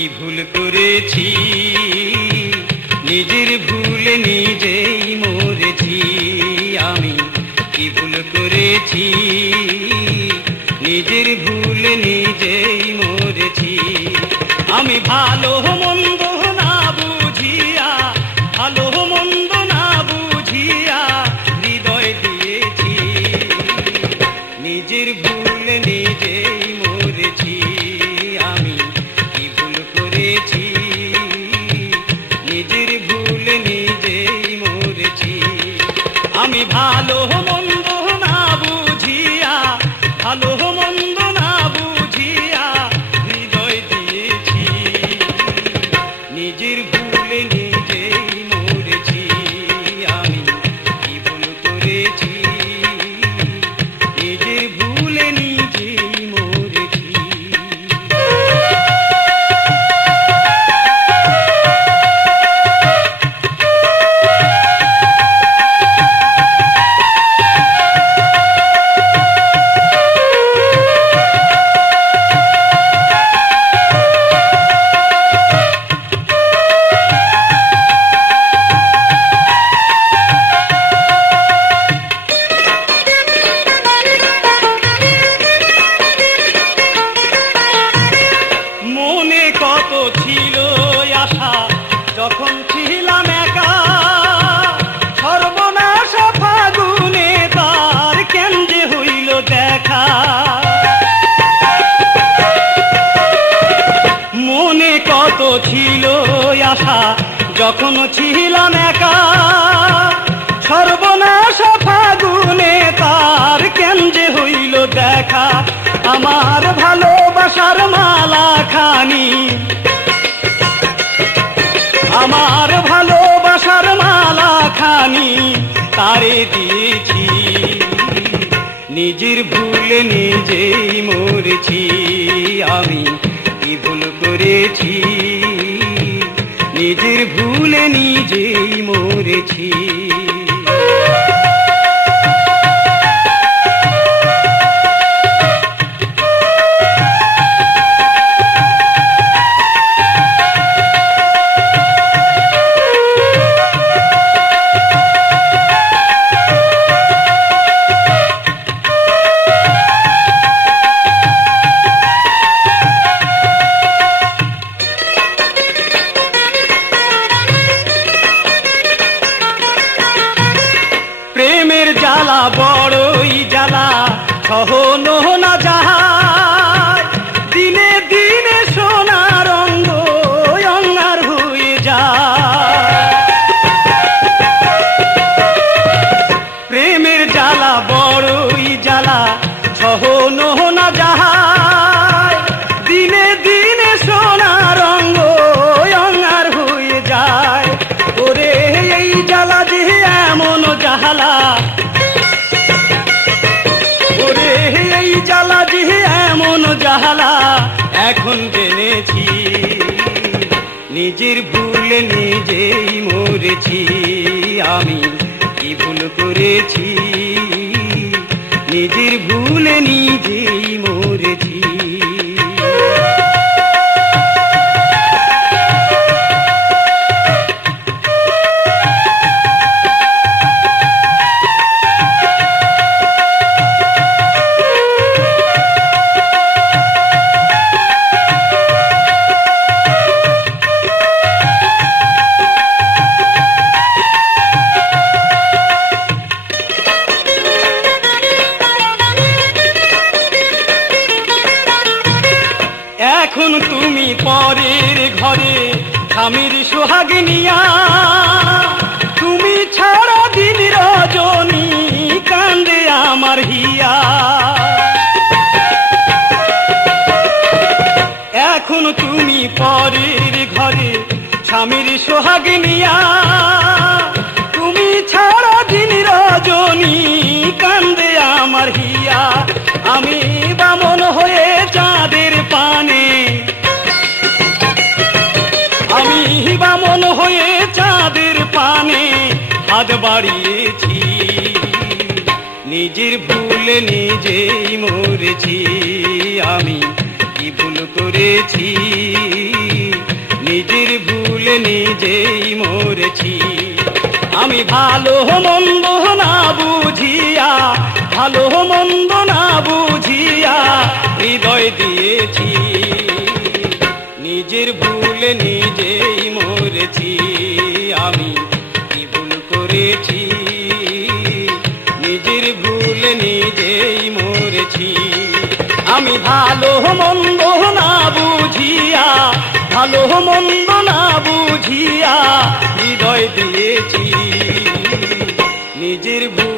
কি ভুল করেছি, নিজের ভুলে নিজেই মরেছি। আমি কি ভুল করেছি? নিজের ভুলে নিজেই মরেছি। আমি ভালো মন্দ না বুঝিয়া, ভালো আমি মনে কত ছিল যখন ছিলাম একা। সর্বনাশ ফাগুনে তার কেন যে হইল দেখা। আমার ভালোবাসার দিয়েছি। নিজের ভুল নিজেই মরেছি। আমি কি ভুল করেছি? নিজের ভুল নিজেই মরেছি। নিজের ভুল নিজেই মরেছি। আমি কি ভুল করেছি? নিজের ভুল নিজেই মরেছি। এখন তুমি পরের ঘরে স্বামীর সোহাগিনিয়া তুমি ছাড়া দিন রজনী কান্দে আমার হিয়া। এখন তুমি পরের ঘরে স্বামীর সোহাগিনিয়া তুমি ছাড়া দিন রজনী কান্দে আমার হিয়া। আমি বাড়িয়েছি নিজের ভুলে নিজেই মরেছি। আমি কি ভুল করেছি? নিজের ভুলে নিজেই মরেছি। আমি ভালো মন্দ না বুঝিয়া, ভালো মন্দ না বুঝিয়া হৃদয় দিয়েছি। নিজের ভুলে নিজেই মরেছি। আমি ভালো মন্দ না বুঝিয়া ভালো মন্দ না বুঝিয়া হৃদয় দিয়েছি। নিজের ভুল